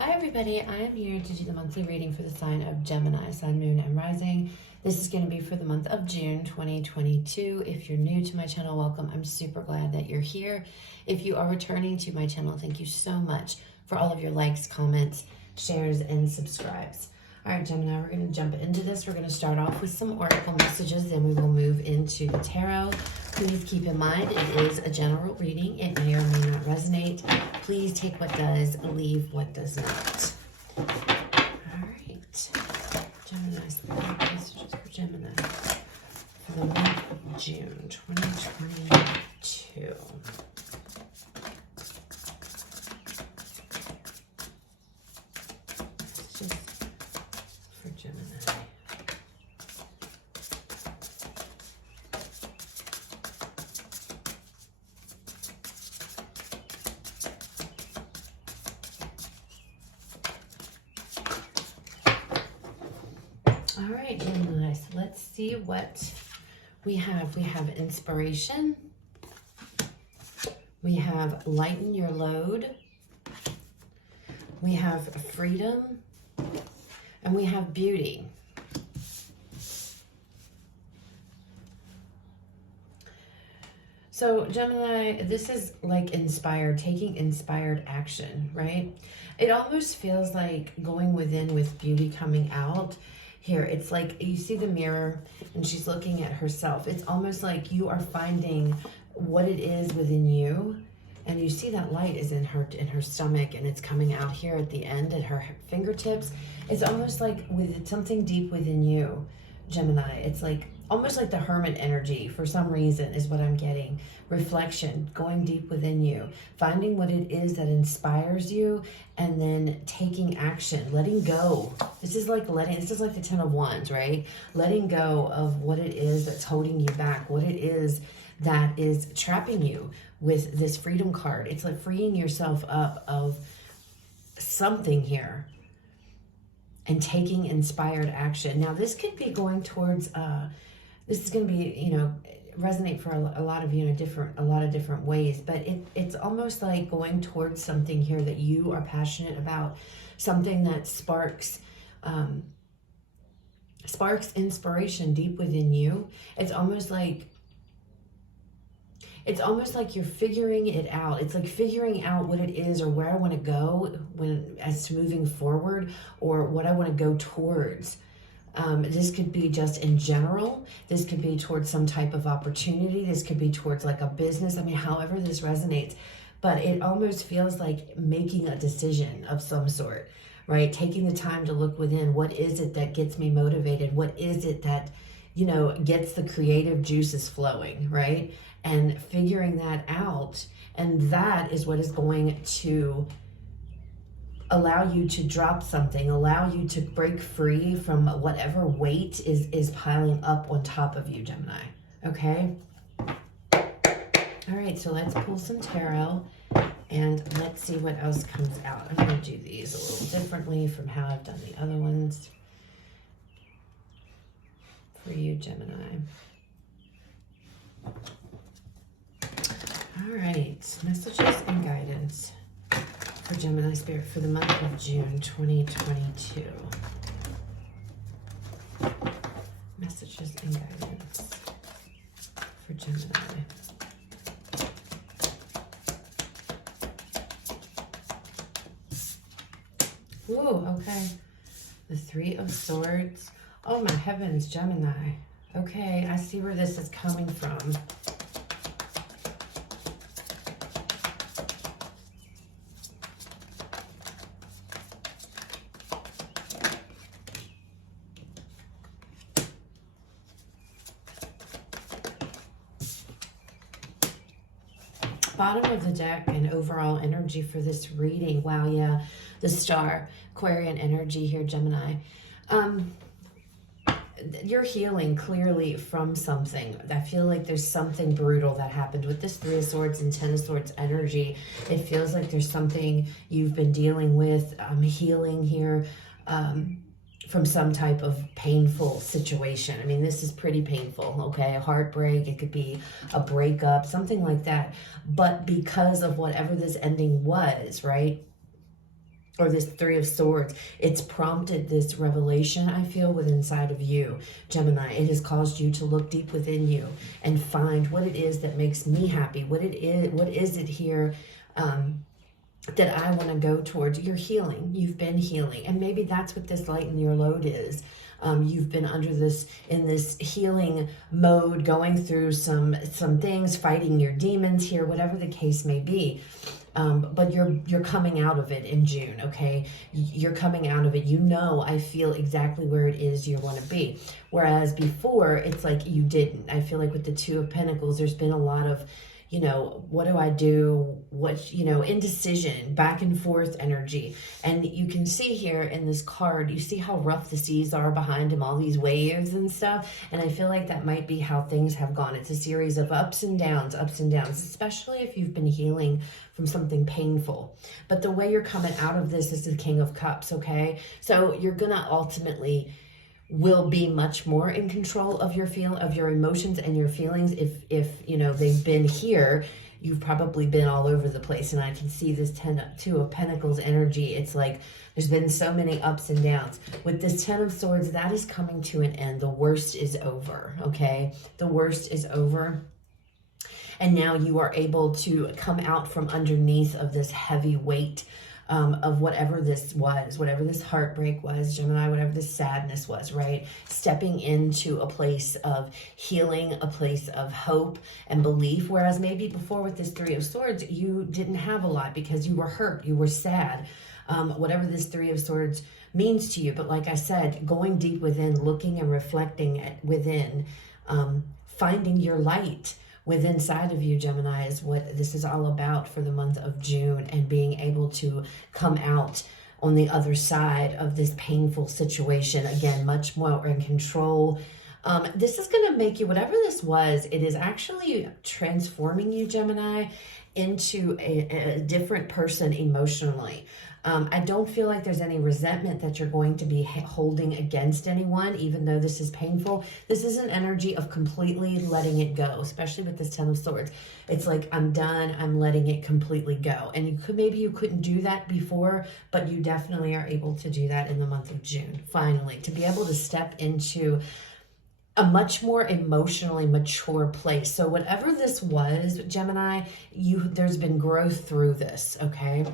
Hi everybody, I am here to do the monthly reading for the sign of Gemini, Sun, Moon, and Rising. This is going to be for the month of June 2022. If you're new to my channel, welcome. I'm super glad that you're here. If you are returning to my channel, thank you so much for all of your likes, comments, shares, and subscribes. All right, Gemini, we're going to jump into this. We're going to start off with some oracle messages, then we will move into the tarot. Please keep in mind it is a general reading. It may or may not resonate. Please take what does, leave what does not. All right. Gemini, spirit messages for Gemini for the month of June 2022. Messages for Gemini. All right, Gemini, so let's see what we have. We have inspiration. We have lighten your load. We have freedom. And we have beauty. So Gemini, this is like inspired, taking inspired action, right? It almost feels like going within with beauty coming out. Here, it's like you see the mirror and she's looking at herself. It's almost like you are finding what it is within you, and you see that light is in her stomach, and it's coming out here at the end at her fingertips. It's almost like with something deep within you, Gemini. It's like almost like the hermit energy for some reason is what I'm getting. Reflection, going deep within you, finding what it is that inspires you, and then taking action, letting go. This is like the 10 of Wands, right? Letting go of what it is that's holding you back, what it is that is trapping you with this freedom card. It's like freeing yourself up of something here and taking inspired action. Now, this could be going towards, this is going to be, resonate for a lot of you in a lot of different ways, but it's almost like going towards something here that you are passionate about, something that sparks inspiration deep within you. It's almost like you're figuring it out. It's like figuring out what it is or where I want to go as to moving forward, or what I want to go towards. This could be just in general. This could be towards some type of opportunity. This could be towards like a business. I mean, however this resonates, but it almost feels like making a decision of some sort, right? Taking the time to look within. What is it that gets me motivated? What is it that, gets the creative juices flowing, right? And figuring that out. And that is what is going to allow you to drop something, allow you to break free from whatever weight is piling up on top of you, Gemini. Okay? All right, so let's pull some tarot and let's see what else comes out. I'm going to do these a little differently from how I've done the other ones for you, Gemini. All right, messages and guidance for Gemini Spirit for the month of June 2022. Messages and guidance for Gemini. Ooh, okay. The Three of Swords. Oh my heavens, Gemini. Okay, I see where this is coming from. Bottom of the deck and overall energy for this reading. Wow, yeah, the star, Aquarian energy here, Gemini. You're healing clearly from something. I feel like there's something brutal that happened with this Three of Swords and Ten of Swords energy. It feels like there's something you've been dealing with, healing here. From some type of painful situation. I mean, this is pretty painful, okay? A heartbreak, it could be a breakup, something like that. But because of whatever this ending was, right? or this Three of Swords, it's prompted this revelation, I feel, within inside of you, Gemini. It has caused you to look deep within you and find what it is that makes me happy. What is it here that I want to go towards? You're healing. You've been healing. And maybe that's what this lighten your load is. You've been in this healing mode, going through some things, fighting your demons here, whatever the case may be. But you're coming out of it in June, okay? You're coming out of it. You know, I feel exactly where it is you want to be. Whereas before, it's like you didn't. I feel like with the Two of Pentacles, there's been a lot of, you know, what do I do? What, you know, indecision, back and forth energy. And you can see here in this card, you see how rough the seas are behind him, all these waves and stuff. And I feel like that might be how things have gone. It's a series of ups and downs, especially if you've been healing from something painful. But the way you're coming out of this is the King of Cups, okay? So you're gonna ultimately will be much more in control of your emotions and your feelings. If you know they've been here, you've probably been all over the place. And I can see this Two of Pentacles energy. It's like there's been so many ups and downs. With this Ten of Swords, that is coming to an end. The worst is over, okay? The worst is over. And now you are able to come out from underneath of this heavy weight of whatever this was, whatever this heartbreak was, Gemini, whatever this sadness was, right? Stepping into a place of healing, a place of hope and belief. Whereas maybe before with this Three of Swords, you didn't have a lot because you were hurt, you were sad, whatever this Three of Swords means to you. But like I said, going deep within, looking and reflecting within, finding your light within inside of you, Gemini, is what this is all about for the month of June, and being able to come out on the other side of this painful situation. Again, much more in control. This is going to make you, whatever this was, it is actually transforming you, Gemini, into a different person emotionally. I don't feel like there's any resentment that you're going to be holding against anyone, even though this is painful. This is an energy of completely letting it go, especially with this Ten of Swords. It's like, I'm done, I'm letting it completely go. And maybe you couldn't do that before, but you definitely are able to do that in the month of June, finally, to be able to step into a much more emotionally mature place. So whatever this was, Gemini, there's been growth through this, okay?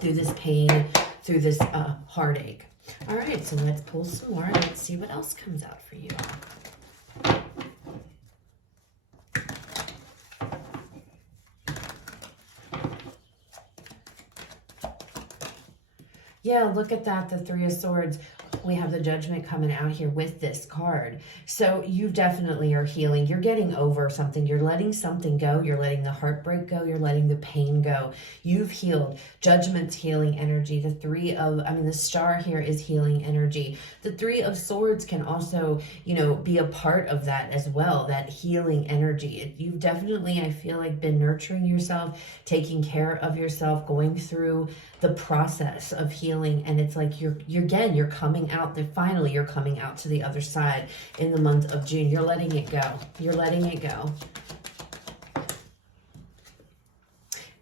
Through this pain, through this heartache. All right, so let's pull some more. Let's see what else comes out for you. Yeah, look at that, the Three of Swords. We have the Judgment coming out here with this card. So you definitely are healing. You're getting over something. You're letting something go. You're letting the heartbreak go. You're letting the pain go. You've healed. Judgment's healing energy. The star here is healing energy. The Three of Swords can also, you know, be a part of that as well, that healing energy. You've definitely, I feel like, been nurturing yourself, taking care of yourself, going through the process of healing. And it's like you're coming out, finally you're coming out to the other side in the month of June. You're letting it go. You're letting it go.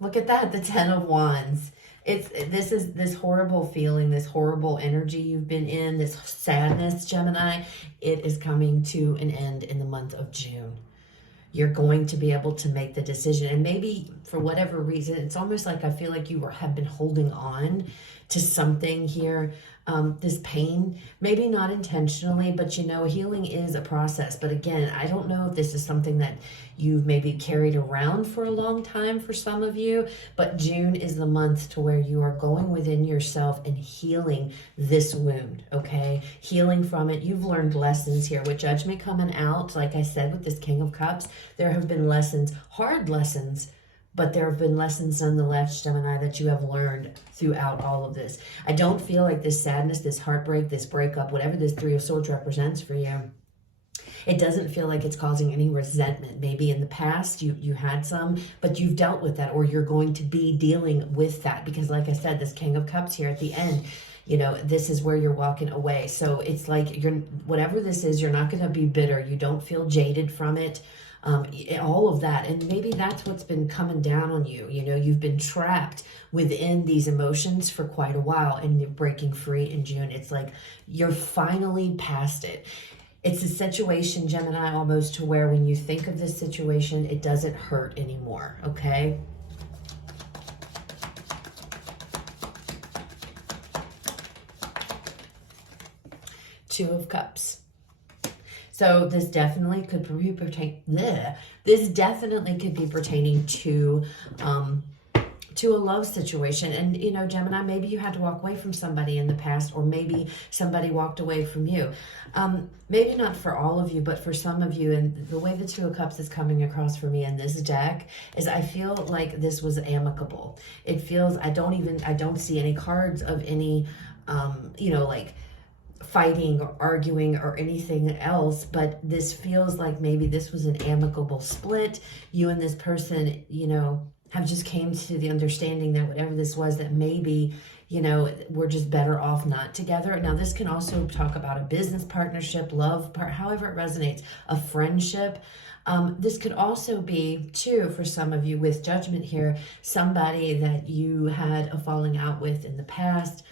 Look at that, the Ten of Wands. This is this horrible feeling, this horrible energy you've been in, this sadness, Gemini. It is coming to an end in the month of June. You're going to be able to make the decision. And maybe for whatever reason, it's almost like I feel like you have been holding on to something here, this pain, maybe not intentionally, but you know, healing is a process. But again, I don't know if this is something that you've maybe carried around for a long time for some of you, but June is the month to where you are going within yourself and healing this wound, okay? Healing from it. You've learned lessons here with Judgment coming out. Like I said, with this King of Cups, there have been lessons, hard lessons, but there have been lessons nonetheless, Gemini, that you have learned throughout all of this. I don't feel like this sadness, this heartbreak, this breakup, whatever this Three of Swords represents for you, it doesn't feel like it's causing any resentment. Maybe in the past you had some, but you've dealt with that, or you're going to be dealing with that. Because like I said, this King of Cups here at the end, you know, this is where you're walking away. So it's like whatever this is, you're not going to be bitter. You don't feel jaded from it. all of that. And maybe that's what's been coming down on you. You know, you've been trapped within these emotions for quite a while, and you're breaking free in June. It's like you're finally past it. It's a situation, Gemini, almost to where when you think of this situation, it doesn't hurt anymore, okay? Two of Cups. So this definitely could be this definitely could be pertaining to a love situation. And, you know, Gemini, maybe you had to walk away from somebody in the past, or maybe somebody walked away from you. Maybe not for all of you, but for some of you. And the way the Two of Cups is coming across for me in this deck is I feel like this was amicable. It feels, I don't see any cards of any, you know, like fighting or arguing or anything else, but this feels like maybe this was an amicable split. You and this person, you know, have just came to the understanding that whatever this was, that maybe, you know, we're just better off not together. Now, this can also talk about a business partnership, love part, however it resonates, a friendship. This could also be, too, for some of you with Judgment here, somebody that you had a falling out with in the past,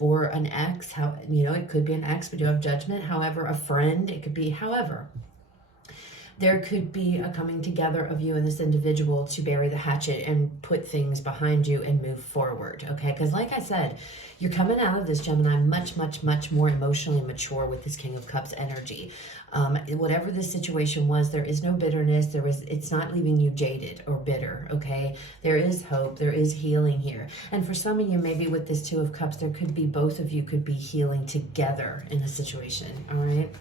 or an ex. How, you know, it could be an ex, but you have Judgment. However, a friend, it could be, however. There could be a coming together of you and this individual to bury the hatchet and put things behind you and move forward, okay? Because like I said, you're coming out of this, Gemini, much, much, much more emotionally mature with this King of Cups energy. Whatever this situation was, there is no bitterness. It's not leaving you jaded or bitter, okay? There is hope. There is healing here. And for some of you, maybe with this Two of Cups, there could be, both of you could be healing together in a situation, all right?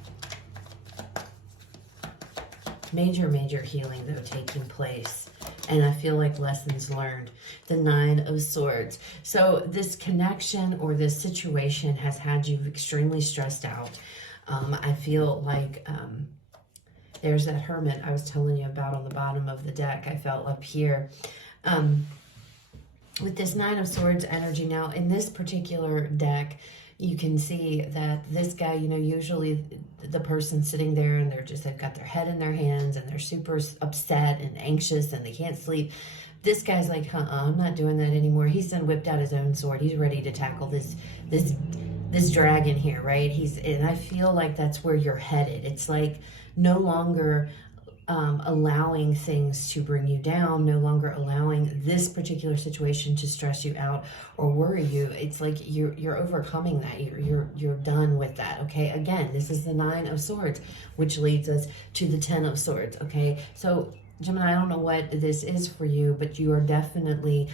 Major healing, though, taking place. And I feel like lessons learned. The Nine of Swords. So this connection or this situation has had you extremely stressed out. I feel like there's that Hermit I was telling you about on the bottom of the deck. I felt up here. With this Nine of Swords energy now, in this particular deck, you can see that this guy, you know, usually the person sitting there and they've got their head in their hands and they're super upset and anxious and they can't sleep. This guy's like, I'm not doing that anymore. He's then whipped out his own sword. He's ready to tackle this dragon here, right? And I feel like that's where you're headed. It's like no longer allowing things to bring you down, no longer allowing this particular situation to stress you out or worry you. It's like you're overcoming that. You're done with that, okay? Again, this is the Nine of Swords, which leads us to the Ten of Swords, okay? So, Gemini, I don't know what this is for you, but you are definitely,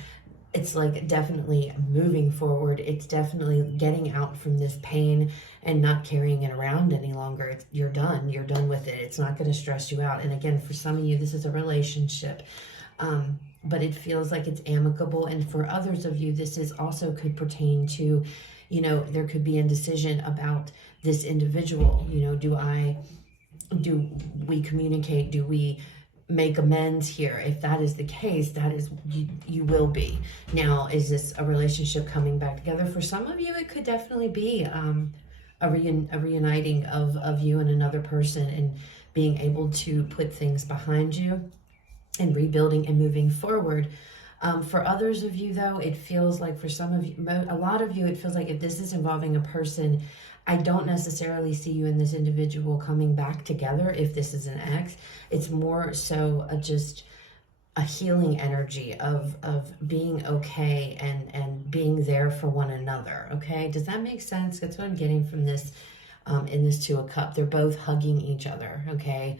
it's like definitely moving forward. It's definitely getting out from this pain and not carrying it around any longer. You're done. You're done with it. It's not going to stress you out. And again, for some of you, this is a relationship, but it feels like it's amicable. And for others of you, this is also could pertain to, you know, there could be indecision about this individual. You know, do we communicate? Do we make amends here? If that is the case, that is, you will be. Now, is this a relationship coming back together? For some of you, it could definitely be a reuniting of you and another person, and being able to put things behind you and rebuilding and moving forward. For others of you, though, it feels like for some of you, a lot of you, it feels like if this is involving a person, I don't necessarily see you and this individual coming back together if this is an ex. It's more so just a healing energy of being okay and being there for one another, okay? Does that make sense? That's what I'm getting from this in this Two of Cups. They're both hugging each other, okay?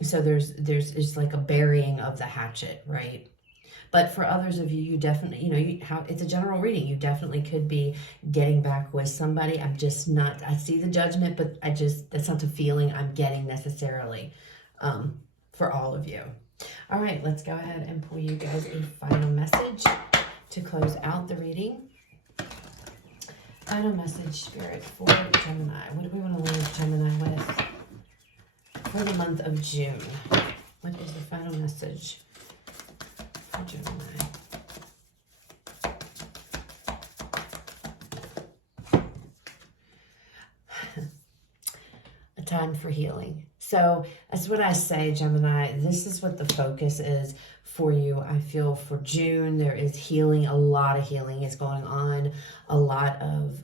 So there's it's like a burying of the hatchet, right? But for others of you, you definitely, you know, it's a general reading. You definitely could be getting back with somebody. I'm just not, I see the Judgment, but that's not the feeling I'm getting necessarily for all of you. All right, let's go ahead and pull you guys a final message to close out the reading. Final message, Spirit, for Gemini. What do we want to leave Gemini with for the month of June? What is the final message for Gemini? A time for healing. So that's what I say, Gemini. This is what the focus is for you. I feel for June, there is healing. A lot of healing is going on. A lot of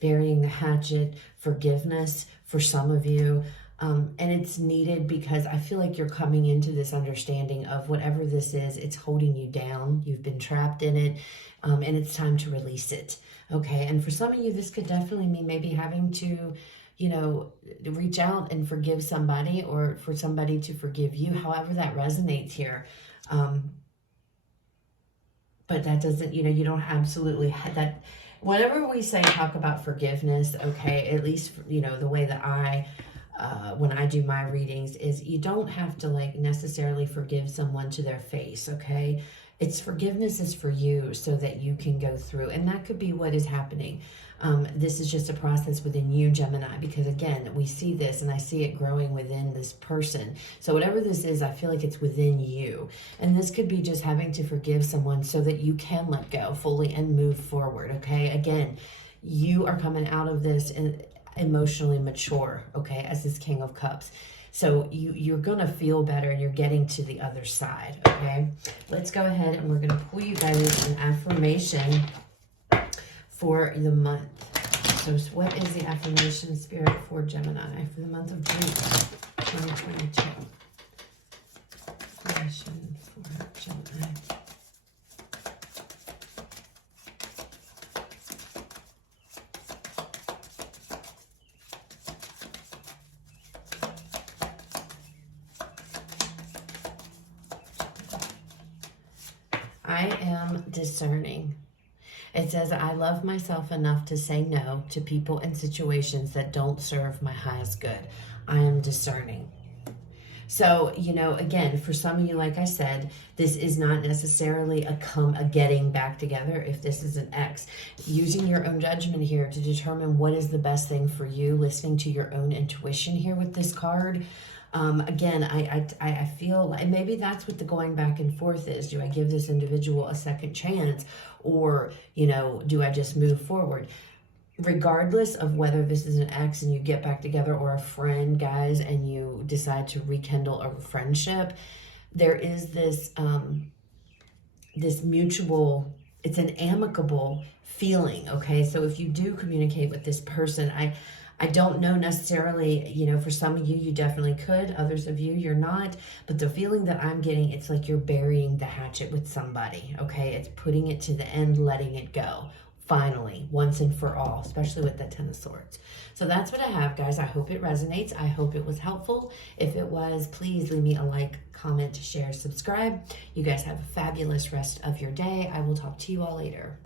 burying the hatchet, forgiveness for some of you. And it's needed because I feel like you're coming into this understanding of whatever this is, it's holding you down. You've been trapped in it, and it's time to release it. Okay. And for some of you, this could definitely mean maybe having to, you know, reach out and forgive somebody, or for somebody to forgive you, however that resonates here. But that doesn't, you know, you don't absolutely have that. Whenever we say talk about forgiveness, okay, at least, you know, the way that when I do my readings is you don't have to like necessarily forgive someone to their face, okay? It's forgiveness is for you so that you can go through, and that could be what is happening. This is just a process within you, Gemini, because again, we see this and I see it growing within this person. So whatever this is, I feel like it's within you. And this could be just having to forgive someone so that you can let go fully and move forward, okay? Again, you are coming out of this and emotionally mature, okay, as this King of Cups. So you're going to feel better and you're getting to the other side, okay? Let's go ahead and we're going to pull you guys an affirmation for the month. So what is the affirmation, Spirit, for Gemini for the month of June 2022? Affirmation for Gemini. I am discerning. It says, I love myself enough to say no to people and situations that don't serve my highest good. I am discerning. So, you know, again, for some of you, like I said, this is not necessarily a getting back together if this is an ex. Using your own judgment here to determine what is the best thing for you, listening to your own intuition here with this card. Again, I feel like maybe that's what the going back and forth is. Do I give this individual a second chance, or, you know, do I just move forward? Regardless of whether this is an ex and you get back together, or a friend, guys, and you decide to rekindle a friendship, there is this, this mutual, it's an amicable feeling, okay? So if you do communicate with this person, I don't know necessarily, you know, for some of you, you definitely could. Others of you, you're not. But the feeling that I'm getting, it's like you're burying the hatchet with somebody, okay? It's putting it to the end, letting it go. Finally, once and for all, especially with the Ten of Swords. So that's what I have, guys. I hope it resonates. I hope it was helpful. If it was, please leave me a like, comment, share, subscribe. You guys have a fabulous rest of your day. I will talk to you all later.